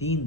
3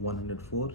104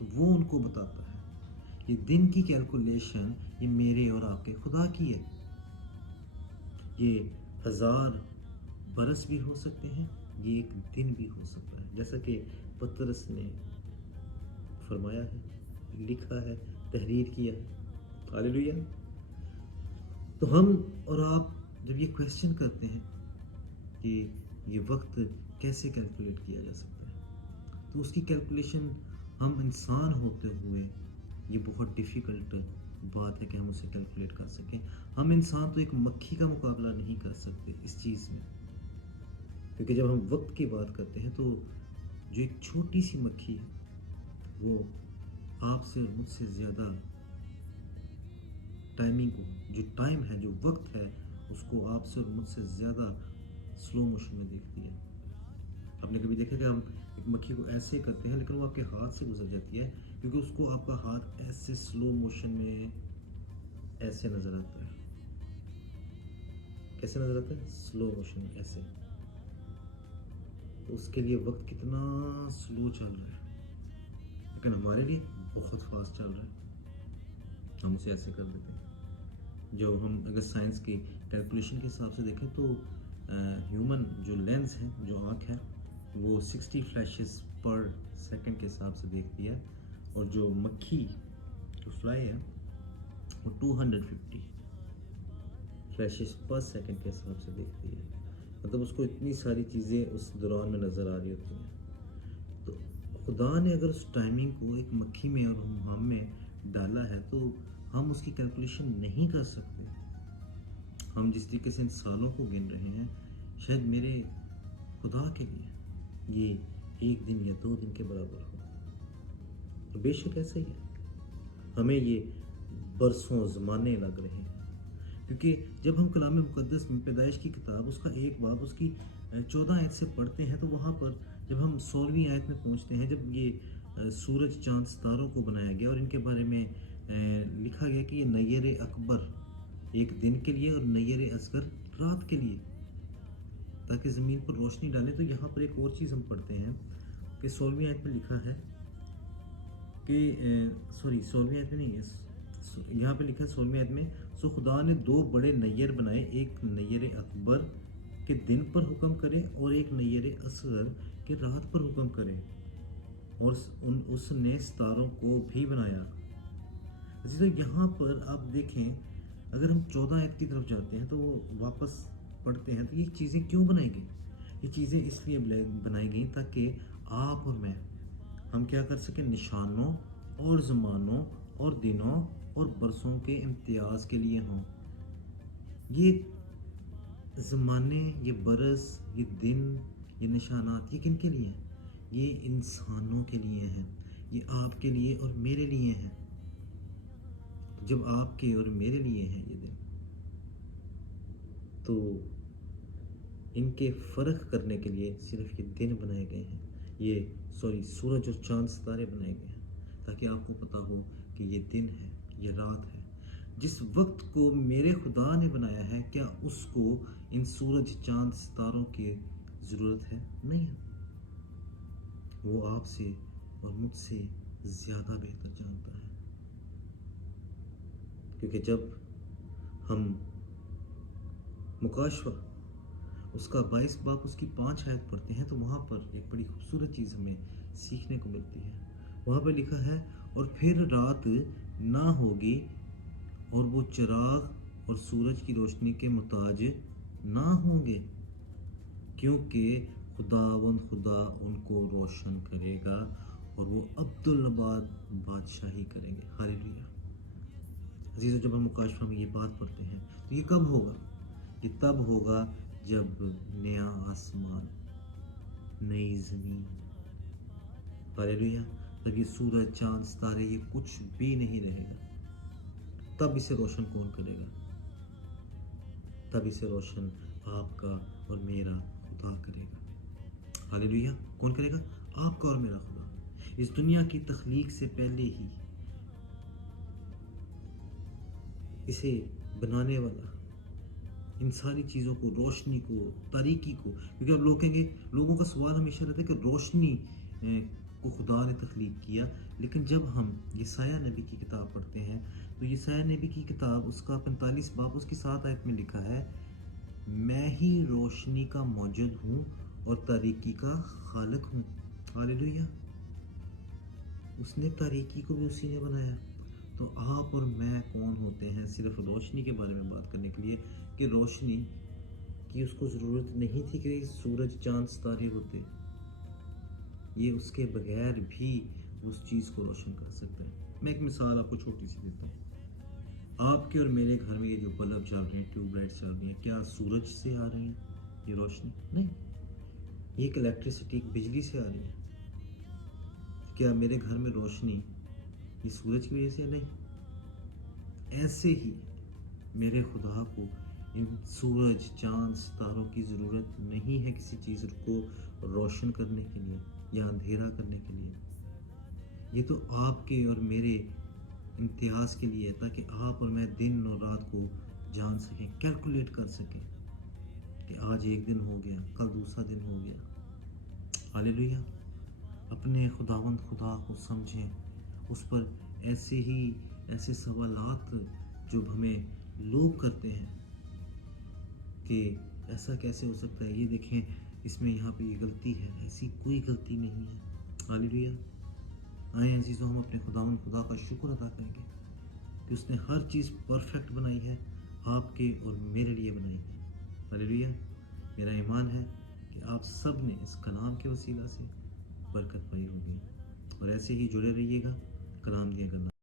تو وہ ان کو بتاتا ہے یہ دن کی کیلکولیشن یہ میرے اور آپ کے خدا کی ہے. یہ 1000 برس بھی ہو سکتے ہیں, یہ ایک دن بھی ہو سکتا ہے, جیسا کہ پطرس نے فرمایا ہے, لکھا ہے, تحریر کیا ہے. ہاللیلویا. تو ہم اور آپ جب یہ کویسچن کرتے ہیں کہ یہ وقت کیسے کیلکولیٹ کیا جا سکتا ہے, تو اس کی کیلکولیشن ہم انسان ہوتے ہوئے یہ بہت ڈیفیکلٹ بات ہے کہ ہم اسے کیلکولیٹ کر سکیں. ہم انسان تو ایک مکھی کا مقابلہ نہیں کر سکتے اس چیز میں, کیونکہ جب ہم وقت کی بات کرتے ہیں تو جو ایک چھوٹی سی مکھی ہے وہ آپ سے اور مجھ سے زیادہ ٹائمنگ کو, جو ٹائم ہے, جو وقت ہے, اس کو آپ سے اور مجھ سے زیادہ سلو موشن میں دیکھتی ہے. آپ نے کبھی دیکھا کہ ہم ایک مکھی کو ایسے کرتے ہیں لیکن وہ آپ کے ہاتھ سے گزر جاتی ہے, کیونکہ اس کو آپ کا ہاتھ ایسے سلو موشن میں ایسے نظر آتا ہے. کیسے نظر آتا ہے؟ سلو موشن میں ایسے. تو اس کے لیے وقت کتنا سلو چل رہا ہے, لیکن ہمارے لیے بہت فاسٹ چل رہا ہے. ہم اسے ایسے کر دیتے ہیں. جو ہم اگر سائنس کی کیلکولیشن کے حساب سے دیکھیں تو ہیومن جو لینس ہے, جو آنکھ ہے, وہ 60 فلیشز پر سیکنڈ کے حساب سے دیکھتی ہے, اور جو مکھی جو فلائی ہے وہ 250 فلیشز پر سیکنڈ کے حساب سے دیکھتی ہے. مطلب اس کو اتنی ساری چیزیں اس دوران میں نظر آ رہی ہوتی ہیں. تو خدا نے اگر اس ٹائمنگ کو ایک مکھی میں اور ہم میں ڈالا ہے تو ہم اس کی کیلکولیشن نہیں کر سکتے. ہم جس طریقے سے ان سالوں کو گن رہے ہیں, شاید میرے خدا کے لیے یہ 1 دن یا 2 دن کے برابر ہو. تو بے شک ایسا ہی ہے, ہمیں یہ برسوں زمانے لگ رہے ہیں. کیونکہ جب ہم کلام مقدس میں پیدائش کی کتاب اس کا 1 باب اس کی 14 آیت سے پڑھتے ہیں, تو وہاں پر جب ہم 16ویں آیت میں پہنچتے ہیں, جب یہ سورج چاند ستاروں کو بنایا گیا اور ان کے بارے میں لکھا گیا کہ یہ نیر اکبر 1 دن کے لیے اور نیر اصغر رات کے لیے, تاکہ زمین پر روشنی ڈالے. تو یہاں پر ایک اور چیز ہم پڑھتے ہیں کہ 16ویں آیت میں لکھا ہے کہ 16ویں آیت میں نہیں ہے, یہاں پہ لکھا ہے 16ویں آیت میں, سو خدا نے 2 بڑے نیر بنائے, ایک نیر اکبر کہ دن پر حکم کرے اور ایک نیر اصغر کہ رات پر حکم کرے, اور اس نے ستاروں کو بھی بنایا. تو یہاں پر آپ دیکھیں, اگر ہم 14 آیت کی طرف جاتے ہیں تو واپس پڑھتے ہیں, تو یہ چیزیں کیوں بنائی گئیں؟ یہ چیزیں اس لیے بنائی گئیں تاکہ آپ اور میں ہم کیا کر سکیں, نشانوں اور زمانوں اور دنوں اور برسوں کے امتیاز کے لیے ہوں. یہ زمانے, یہ برس, یہ دن, یہ نشانات, یہ کن کے لیے ہیں؟ یہ انسانوں کے لیے ہیں, یہ آپ کے لیے اور میرے لیے ہیں. جب آپ کے اور میرے لیے ہیں یہ دن, تو ان کے فرق کرنے کے لیے صرف یہ دن بنائے گئے ہیں, یہ سورج اور چاند ستارے بنائے گئے ہیں, تاکہ آپ کو پتا ہو کہ یہ دن ہے, یہ رات ہے. جس وقت کو میرے خدا نے بنایا ہے, کیا اس کو ان سورج چاند ستاروں کی ضرورت ہے؟ نہیں ہے. وہ آپ سے اور مجھ سے زیادہ بہتر جانتا ہے. کیونکہ جب ہم مکاشفہ اس کا 22 باب اس کی 5 آیت پڑھتے ہیں, تو وہاں پر ایک بڑی خوبصورت چیز ہمیں سیکھنے کو ملتی ہے. وہاں پہ لکھا ہے, اور پھر رات نہ ہوگی اور وہ چراغ اور سورج کی روشنی کے محتاج نہ ہوں گے, کیونکہ خدا ان کو روشن کرے گا اور وہ عبدالآباد بادشاہی کریں گے. ہاللیلویا. عزیزو, جب ہم مکاشفہ میں یہ بات پڑھتے ہیں تو یہ کب ہوگا؟ یہ تب ہوگا جب نیا آسمان, نئی زمین, ہاللیلویا, تب یہ سورج چاند ستارے یہ کچھ بھی نہیں رہے گا. تب اسے روشن کون کرے گا؟ تب اسے روشن آپ کا اور میرا خدا کرے گا. ہاللیلویا. کون کرے گا؟ آپ کا اور میرا خدا. اس دنیا کی تخلیق سے پہلے ہی اسے بنانے والا ان ساری چیزوں کو, روشنی کو, تاریکی کو, کیونکہ اب لوگ کہیں گے, لوگوں کا سوال ہمیشہ رہتا ہے کہ روشنی کو خدا نے تخلیق کیا. لیکن جب ہم یسایہ نبی کی کتاب پڑھتے ہیں تو یسایہ نبی کی کتاب اس کا 45 باب اس کی 7 آیت میں لکھا ہے، میں ہی روشنی کا موجد ہوں اور تاریکی کا خالق ہوں. ہاللیلویہ. اس نے تاریکی کو بھی اسی نے بنایا. تو آپ اور میں کون ہوتے ہیں صرف روشنی کے بارے میں بات کرنے کے لیے کہ روشنی کی اس کو ضرورت نہیں تھی کہ سورج چاند ستارے ہوتے. یہ اس کے بغیر بھی اس چیز کو روشن کر سکتا ہے. میں ایک مثال آپ کو چھوٹی سی دیتا ہوں. آپ کے اور میرے گھر میں یہ جو بلب چل رہے ہیں، ٹیوب لائٹ چل رہی ہیں، کیا سورج سے آ رہی ہیں یہ روشنی؟ نہیں. یہ ایک الیکٹریسٹی، ایک بجلی سے آ رہی ہے. کیا میرے گھر میں روشنی یہ سورج کی وجہ سے؟ نہیں. ایسے ہی میرے خدا کو ان سورج چاند ستاروں کی ضرورت نہیں ہے کسی چیز کو روشن کرنے کے لیے یا اندھیرا کرنے کے لیے. یہ تو آپ کے اور میرے امتیاز کے لیے ہے تاکہ آپ اور میں دن اور رات کو جان سکیں، کیلکولیٹ کر سکیں کہ آج ایک دن ہو گیا، کل دوسرا دن ہو گیا. ہاللیلویہ. اپنے خداوند خدا کو سمجھیں. اس پر ایسے سوالات جو ہمیں لوگ کرتے ہیں کہ ایسا کیسے ہو سکتا ہے، یہ دیکھیں اس میں یہاں پہ یہ غلطی ہے. ایسی کوئی غلطی نہیں ہے. ہاللیلویہ. آئیں عزیزوں، ہم اپنے خداوند خدا کا شکر ادا کریں گے کہ اس نے ہر چیز پرفیکٹ بنائی ہے، آپ کے اور میرے لیے بنائی ہے. ہاللیلویہ. میرا ایمان ہے کہ آپ سب نے اس کلام کے وسیلہ سے برکت پائی ہوگی، اور ایسے ہی جڑے رہیے گا کلام دیا کرنا.